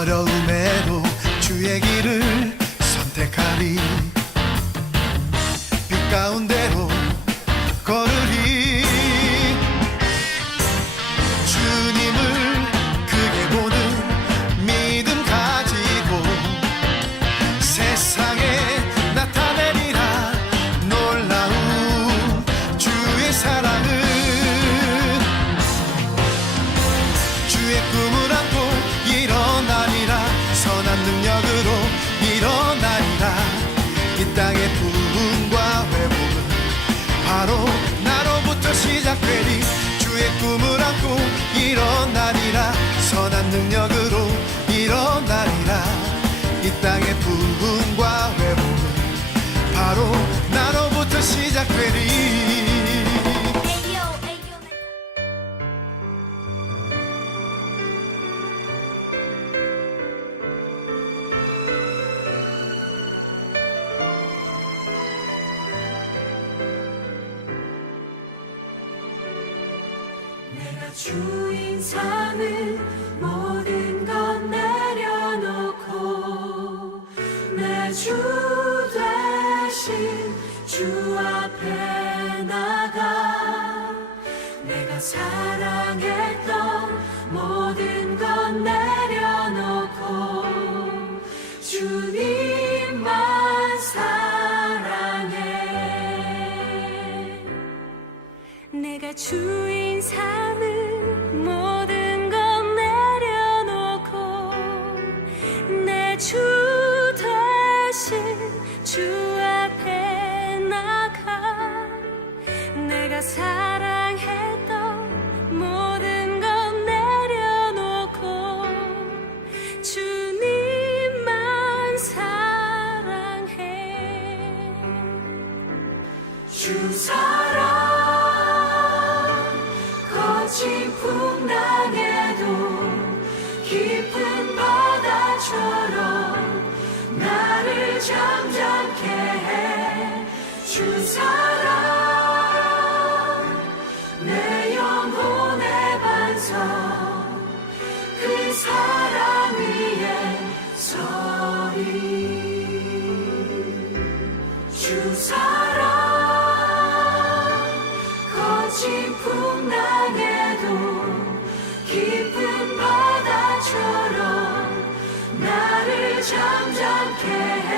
어려움에도 주의 길을 선택하리. 빛 가운데로 걸으리. 주님을 크게 보는 믿음 가지고 세상에 나타내리라. 놀라운 주의 사랑을. 주의 꿈을 안고 일어나리라. 선한 능력으로 일어나리라. 이 땅의 부흥과 회복은 바로 나로부터 시작되리. 주의 꿈을 안고 일어나리라. 선한 능력으로 일어나리라. 이 땅의 부흥과 회복은 바로 나로부터 시작되리. 내가 주인 삼은 모든 것 내려놓고 내 주 되신 주 앞에 나가. 내가 사랑했던 모든 것 내려놓고 주님만 사랑해. 내가 주인 삼은 모든 것 내려놓고 내 주 대신 주 앞에 나가. 내가 사랑했던 모든 것 내려놓고 주님만 사랑해. 주 사랑 거친 풍랑에도 깊은 바다처럼 나를 잠잠케 해. 주 사랑 내 영혼의 반석. 그 사랑 위에 서리. 주 사랑 거친 풍랑에도 깊은 바다처럼 나를 잠잠케 해.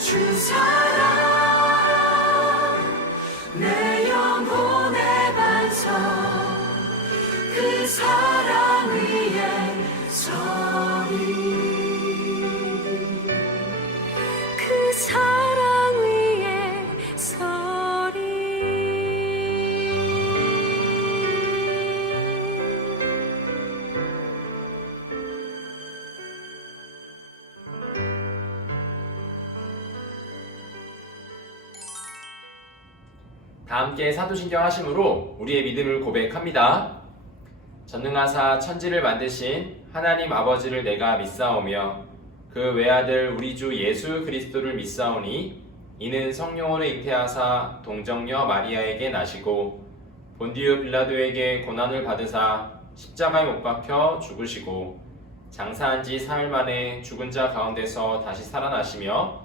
주 사랑 내 영혼의 반석. 그 사랑 위에 서리. 그 사랑 위에 서리. 다 함께 사도신경 하심으로 우리의 믿음을 고백합니다. 전능하사 천지를 만드신 하나님 아버지를 내가 믿사오며 그 외아들 우리 주 예수 그리스도를 믿사오니 이는 성령으로 잉태하사 동정녀 마리아에게 나시고 본디오 빌라도에게 고난을 받으사 십자가에 못 박혀 죽으시고 장사한 지 4일 만에 죽은 자 가운데서 다시 살아나시며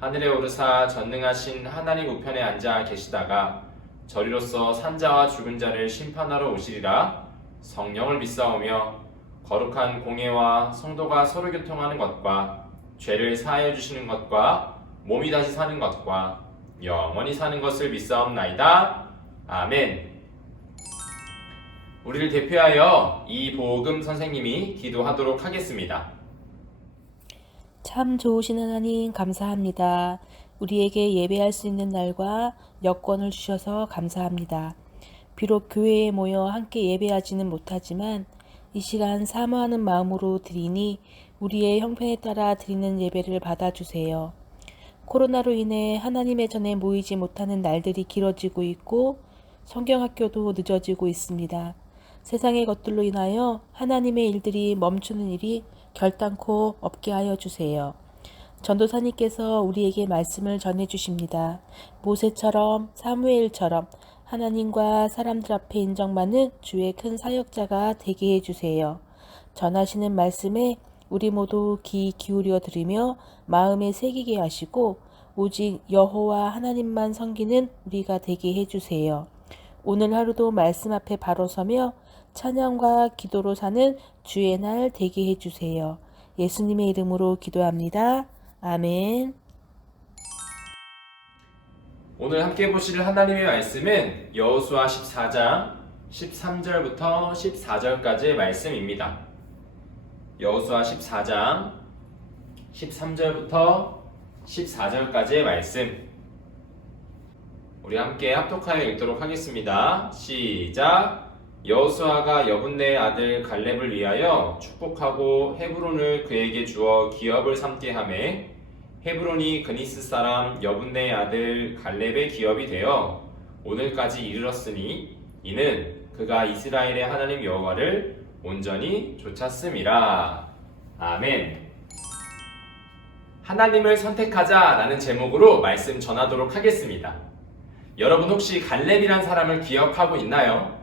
하늘에 오르사 전능하신 하나님 우편에 앉아 계시다가 저리로서 산자와 죽은 자를 심판하러 오시리라. 성령을 믿사오며 거룩한 공예와 성도가 서로 교통하는 것과 죄를 사하여 주시는 것과 몸이 다시 사는 것과 영원히 사는 것을 믿사옵나이다. 아멘. 우리를 대표하여 이보금 선생님이 기도하도록 하겠습니다. 참 좋으신 하나님 감사합니다. 우리에게 예배할 수 있는 날과 여건을 주셔서 감사합니다. 비록 교회에 모여 함께 예배하지는 못하지만 이 시간 사모하는 마음으로 드리니 우리의 형편에 따라 드리는 예배를 받아주세요. 코로나로 인해 하나님의 전에 모이지 못하는 날들이 길어지고 있고 성경학교도 늦어지고 있습니다. 세상의 것들로 인하여 하나님의 일들이 멈추는 일이 결단코 없게 하여 주세요. 전도사님께서 우리에게 말씀을 전해주십니다. 모세처럼 사무엘처럼 하나님과 사람들 앞에 인정받는 주의 큰 사역자가 되게 해주세요. 전하시는 말씀에 우리 모두 귀 기울여 들으며 마음에 새기게 하시고 오직 여호와 하나님만 섬기는 우리가 되게 해주세요. 오늘 하루도 말씀 앞에 바로 서며 찬양과 기도로 사는 주의 날 되게 해주세요. 예수님의 이름으로 기도합니다. 아멘. 오늘 함께 보실 하나님의 말씀은 여호수아 14장 13절부터 14절까지의 말씀입니다. 여호수아 14장 13절부터 14절까지의 말씀, 우리 함께 합독하여 읽도록 하겠습니다. 시작. 여호수아가 여분네의 아들 갈렙을 위하여 축복하고 헤브론을 그에게 주어 기업을 삼게 하매 헤브론이 그니스 사람 여분네의 아들 갈렙의 기업이 되어 오늘까지 이르렀으니 이는 그가 이스라엘의 하나님 여호와를 온전히 좇았음이라. 아멘. 하나님을 선택하자라는 제목으로 말씀 전하도록 하겠습니다. 여러분 혹시 갈렙이란 사람을 기억하고 있나요?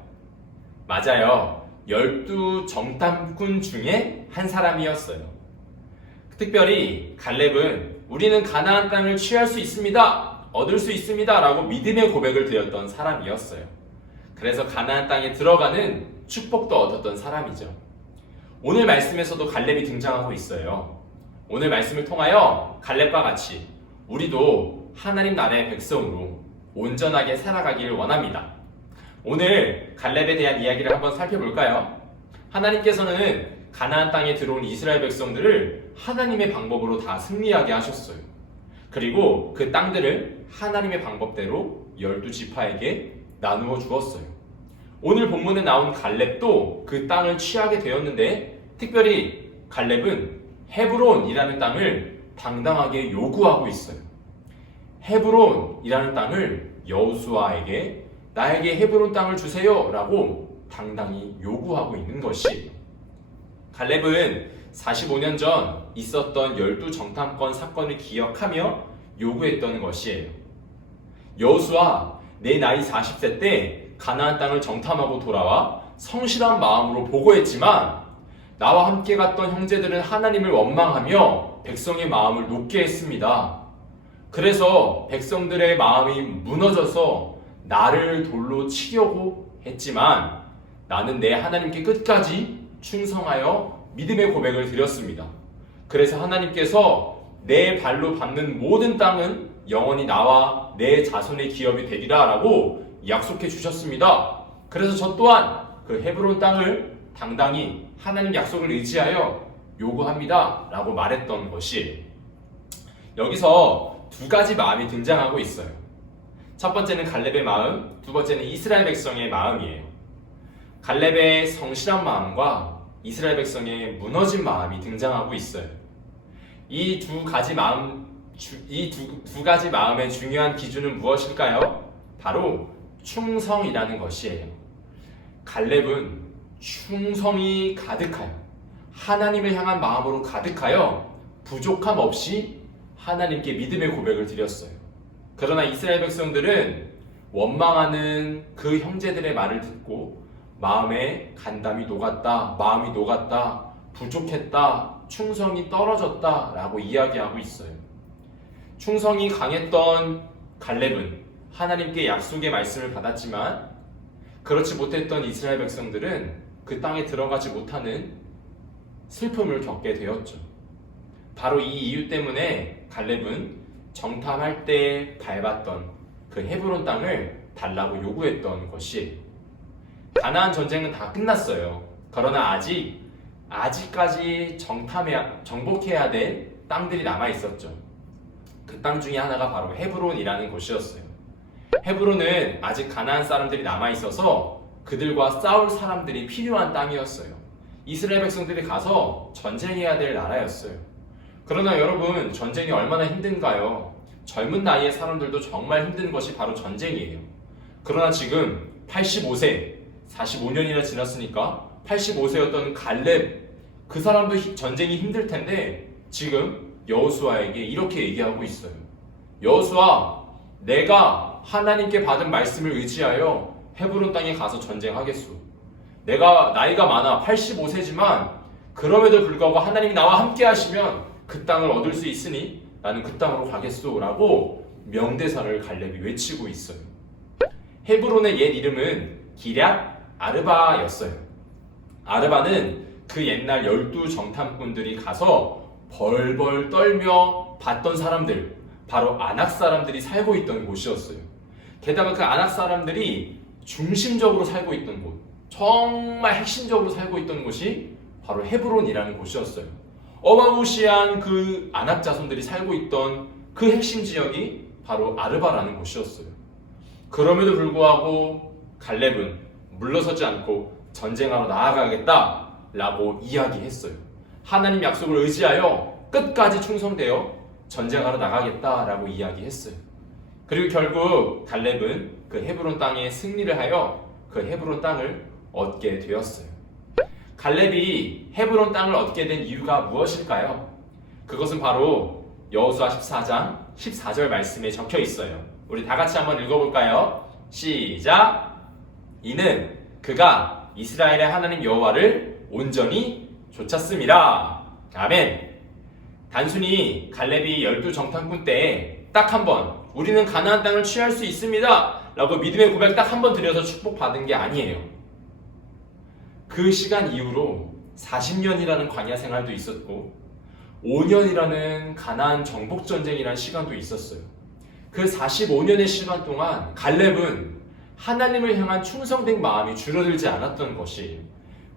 맞아요. 12 정탐꾼 중에 한 사람이었어요. 특별히 갈렙은 우리는 가나안 땅을 취할 수 있습니다, 얻을 수 있습니다 라고 믿음의 고백을 드렸던 사람이었어요. 그래서 가나안 땅에 들어가는 축복도 얻었던 사람이죠. 오늘 말씀에서도 갈렙이 등장하고 있어요. 오늘 말씀을 통하여 갈렙과 같이 우리도 하나님 나라의 백성으로 온전하게 살아가기를 원합니다. 오늘 갈렙에 대한 이야기를 한번 살펴볼까요? 하나님께서는 가나안 땅에 들어온 이스라엘 백성들을 하나님의 방법으로 다 승리하게 하셨어요. 그리고 그 땅들을 하나님의 방법대로 12지파에게 나누어 주었어요. 오늘 본문에 나온 갈렙도 그 땅을 취하게 되었는데, 특별히 갈렙은 헤브론이라는 땅을 당당하게 요구하고 있어요. 헤브론이라는 땅을 여호수아에게 나에게 헤브론 땅을 주세요 라고 당당히 요구하고 있는 것이, 갈렙은 45년 전 있었던 12 정탐권 사건을 기억하며 요구했던 것이에요. 여호수아, 내 나이 40세 때 가나안 땅을 정탐하고 돌아와 성실한 마음으로 보고했지만 나와 함께 갔던 형제들은 하나님을 원망하며 백성의 마음을 높게 했습니다. 그래서 백성들의 마음이 무너져서 나를 돌로 치려고 했지만 나는 내 하나님께 끝까지 충성하여 믿음의 고백을 드렸습니다. 그래서 하나님께서 내 발로 밟는 모든 땅은 영원히 나와 내 자손의 기업이 되리라 라고 약속해 주셨습니다. 그래서 저 또한 그 헤브론 땅을 당당히 하나님 약속을 의지하여 요구합니다 라고 말했던 것이, 여기서 두 가지 마음이 등장하고 있어요. 첫 번째는 갈렙의 마음, 두 번째는 이스라엘 백성의 마음이에요. 갈렙의 성실한 마음과 이스라엘 백성의 무너진 마음이 등장하고 있어요. 이 두 가지 마음의 중요한 기준은 무엇일까요? 바로 충성이라는 것이에요. 갈렙은 충성이 가득하여 하나님을 향한 마음으로 가득하여 부족함 없이 하나님께 믿음의 고백을 드렸어요. 그러나 이스라엘 백성들은 원망하는 그 형제들의 말을 듣고 마음에 간담이 녹았다, 마음이 녹았다, 부족했다, 충성이 떨어졌다 라고 이야기하고 있어요. 충성이 강했던 갈렙은 하나님께 약속의 말씀을 받았지만 그렇지 못했던 이스라엘 백성들은 그 땅에 들어가지 못하는 슬픔을 겪게 되었죠. 바로 이 이유 때문에 갈렙은 정탐할 때 밟았던 그 헤브론 땅을 달라고 요구했던 것이, 가나안 전쟁은 다 끝났어요. 그러나 아직까지 정복해야 될 땅들이 남아 있었죠. 그 땅 중에 하나가 바로 헤브론이라는 곳이었어요. 헤브론은 아직 가나안 사람들이 남아 있어서 그들과 싸울 사람들이 필요한 땅이었어요. 이스라엘 백성들이 가서 전쟁해야 될 나라였어요. 그러나 여러분, 전쟁이 얼마나 힘든가요? 젊은 나이의 사람들도 정말 힘든 것이 바로 전쟁이에요. 그러나 지금 85세, 45년이나 지났으니까 85세였던 갈렙, 그 사람도 전쟁이 힘들 텐데 지금 여호수아에게 이렇게 얘기하고 있어요. 여호수아, 내가 하나님께 받은 말씀을 의지하여 헤브론 땅에 가서 전쟁하겠소. 내가 나이가 많아 85세지만 그럼에도 불구하고 하나님이 나와 함께 하시면 그 땅을 얻을 수 있으니 나는 그 땅으로 가겠소 라고 명대사를 갈렙이 외치고 있어요. 헤브론의 옛 이름은 기럇 아르바였어요. 아르바는 그 옛날 12정탐꾼들이 가서 벌벌 떨며 봤던 사람들, 바로 아낙 사람들이 살고 있던 곳이었어요. 게다가 그 아낙 사람들이 중심적으로 살고 있던 곳, 정말 핵심적으로 살고 있던 곳이 바로 헤브론이라는 곳이었어요. 어마무시한 그 아낙 자손들이 살고 있던 그 핵심 지역이 바로 아르바라는 곳이었어요. 그럼에도 불구하고 갈렙은 물러서지 않고 전쟁하러 나아가겠다라고 이야기했어요. 하나님 약속을 의지하여 끝까지 충성되어 전쟁하러 나가겠다라고 이야기했어요. 그리고 결국 갈렙은 그 헤브론 땅에 승리를 하여 그 헤브론 땅을 얻게 되었어요. 갈렙이 헤브론 땅을 얻게 된 이유가 무엇일까요? 그것은 바로 여호수아 14장 14절 말씀에 적혀 있어요. 우리 다 같이 한번 읽어볼까요? 시작! 이는 그가 이스라엘의 하나님 여호와를 온전히 좇았음이라. 아멘. 단순히 갈렙이 12정탐꾼 때에 딱 한 번 우리는 가나안 땅을 취할 수 있습니다 라고 믿음의 고백 딱 한 번 드려서 축복받은 게 아니에요. 그 시간 이후로 40년이라는 광야 생활도 있었고 5년이라는 가나안 정복전쟁이라는 시간도 있었어요. 그 45년의 시간 동안 갈렙은 하나님을 향한 충성된 마음이 줄어들지 않았던 것이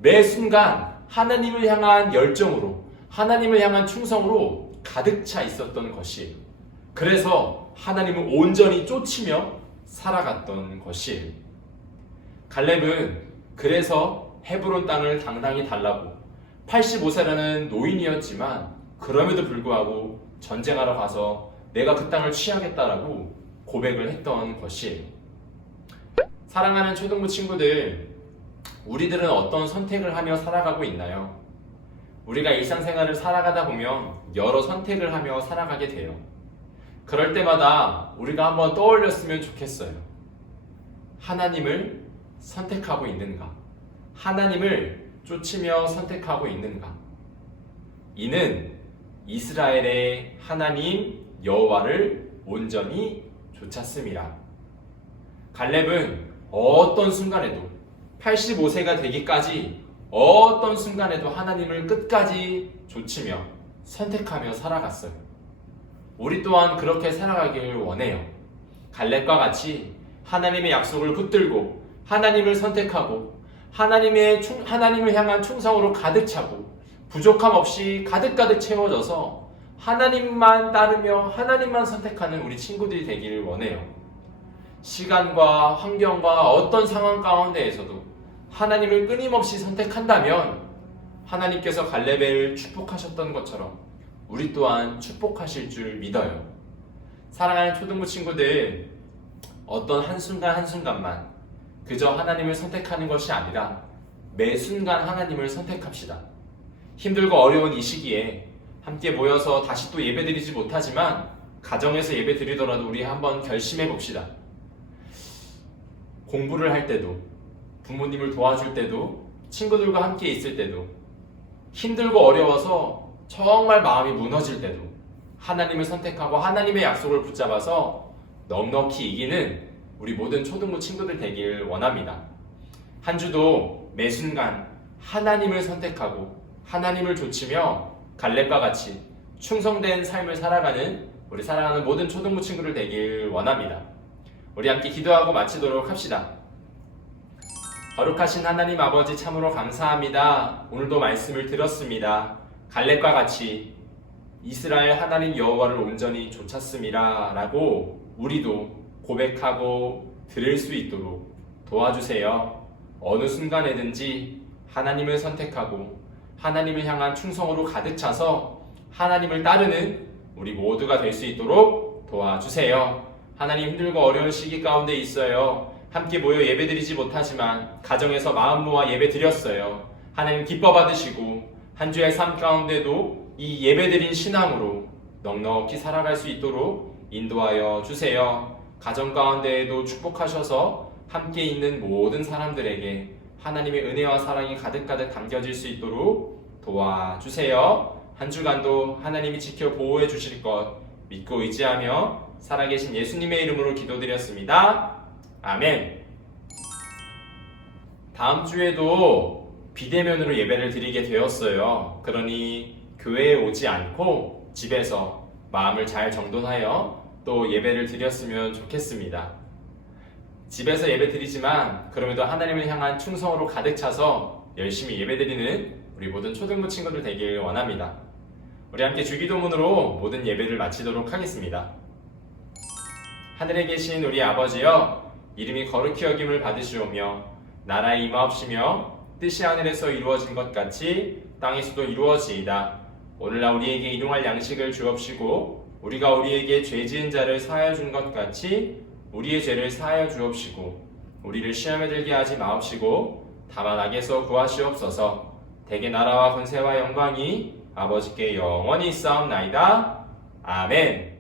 매 순간 하나님을 향한 열정으로 하나님을 향한 충성으로 가득 차 있었던 것이 그래서 하나님을 온전히 쫓으며 살아갔던 것이 갈렙은 그래서 헤브론 땅을 당당히 달라고 85세라는 노인이었지만 그럼에도 불구하고 전쟁하러 가서 내가 그 땅을 취하겠다라고 고백을 했던 것이 사랑하는 초등부 친구들, 우리들은 어떤 선택을 하며 살아가고 있나요? 우리가 일상생활을 살아가다 보면 여러 선택을 하며 살아가게 돼요. 그럴 때마다 우리가 한번 떠올렸으면 좋겠어요. 하나님을 선택하고 있는가? 하나님을 쫓으며 선택하고 있는가? 이는 이스라엘의 하나님 여호와를 온전히 좇았음이라. 갈렙은 어떤 순간에도 85세가 되기까지 어떤 순간에도 하나님을 끝까지 좇으며 선택하며 살아갔어요. 우리 또한 그렇게 살아가길 원해요. 갈렙과 같이 하나님의 약속을 붙들고 하나님을 선택하고 하나님을 향한 충성으로 가득 차고 부족함 없이 가득가득 채워져서 하나님만 따르며 하나님만 선택하는 우리 친구들이 되기를 원해요. 시간과 환경과 어떤 상황 가운데에서도 하나님을 끊임없이 선택한다면 하나님께서 갈렙을 축복하셨던 것처럼 우리 또한 축복하실 줄 믿어요. 사랑하는 초등부 친구들, 어떤 한순간 한순간만 그저 하나님을 선택하는 것이 아니라 매 순간 하나님을 선택합시다. 힘들고 어려운 이 시기에 함께 모여서 다시 또 예배드리지 못하지만 가정에서 예배드리더라도 우리 한번 결심해 봅시다. 공부를 할 때도, 부모님을 도와줄 때도, 친구들과 함께 있을 때도, 힘들고 어려워서 정말 마음이 무너질 때도 하나님을 선택하고 하나님의 약속을 붙잡아서 넉넉히 이기는 우리 모든 초등부 친구들 되길 원합니다. 한 주도 매 순간 하나님을 선택하고 하나님을 좇으며 갈렙과 같이 충성된 삶을 살아가는 우리 사랑하는 모든 초등부 친구들 되길 원합니다. 우리 함께 기도하고 마치도록 합시다. 거룩하신 하나님 아버지, 참으로 감사합니다. 오늘도 말씀을 들었습니다. 갈렙과 같이 이스라엘 하나님 여호와를 온전히 좇았음이라 라고 우리도 고백하고 들을 수 있도록 도와주세요. 어느 순간에든지 하나님을 선택하고 하나님을 향한 충성으로 가득 차서 하나님을 따르는 우리 모두가 될 수 있도록 도와주세요. 하나님, 힘들고 어려운 시기 가운데 있어요. 함께 모여 예배드리지 못하지만 가정에서 마음 모아 예배드렸어요. 하나님 기뻐 받으시고 한 주의 삶 가운데도 이 예배드린 신앙으로 넉넉히 살아갈 수 있도록 인도하여 주세요. 가정 가운데에도 축복하셔서 함께 있는 모든 사람들에게 하나님의 은혜와 사랑이 가득가득 담겨질 수 있도록 도와주세요. 한 주간도 하나님이 지켜 보호해 주실 것 믿고 의지하며 살아계신 예수님의 이름으로 기도드렸습니다. 아멘. 다음 주에도 비대면으로 예배를 드리게 되었어요. 그러니 교회에 오지 않고 집에서 마음을 잘 정돈하여 또 예배를 드렸으면 좋겠습니다. 집에서 예배 드리지만 그럼에도 하나님을 향한 충성으로 가득 차서 열심히 예배 드리는 우리 모든 초등부 친구들 되길 원합니다. 우리 함께 주기도문으로 모든 예배를 마치도록 하겠습니다. 하늘에 계신 우리 아버지여, 이름이 거룩히 여김을 받으시오며 나라의 임하옵시며 뜻이 하늘에서 이루어진 것 같이 땅에서도 이루어지이다. 오늘날 우리에게 일용할 양식을 주옵시고 우리가 우리에게 죄 지은 자를 사하여 준 것 같이 우리의 죄를 사하여 주옵시고 우리를 시험에 들게 하지 마옵시고 다만 악에서 구하시옵소서. 대개 나라와 권세와 영광이 아버지께 영원히 있사옵나이다. 아멘.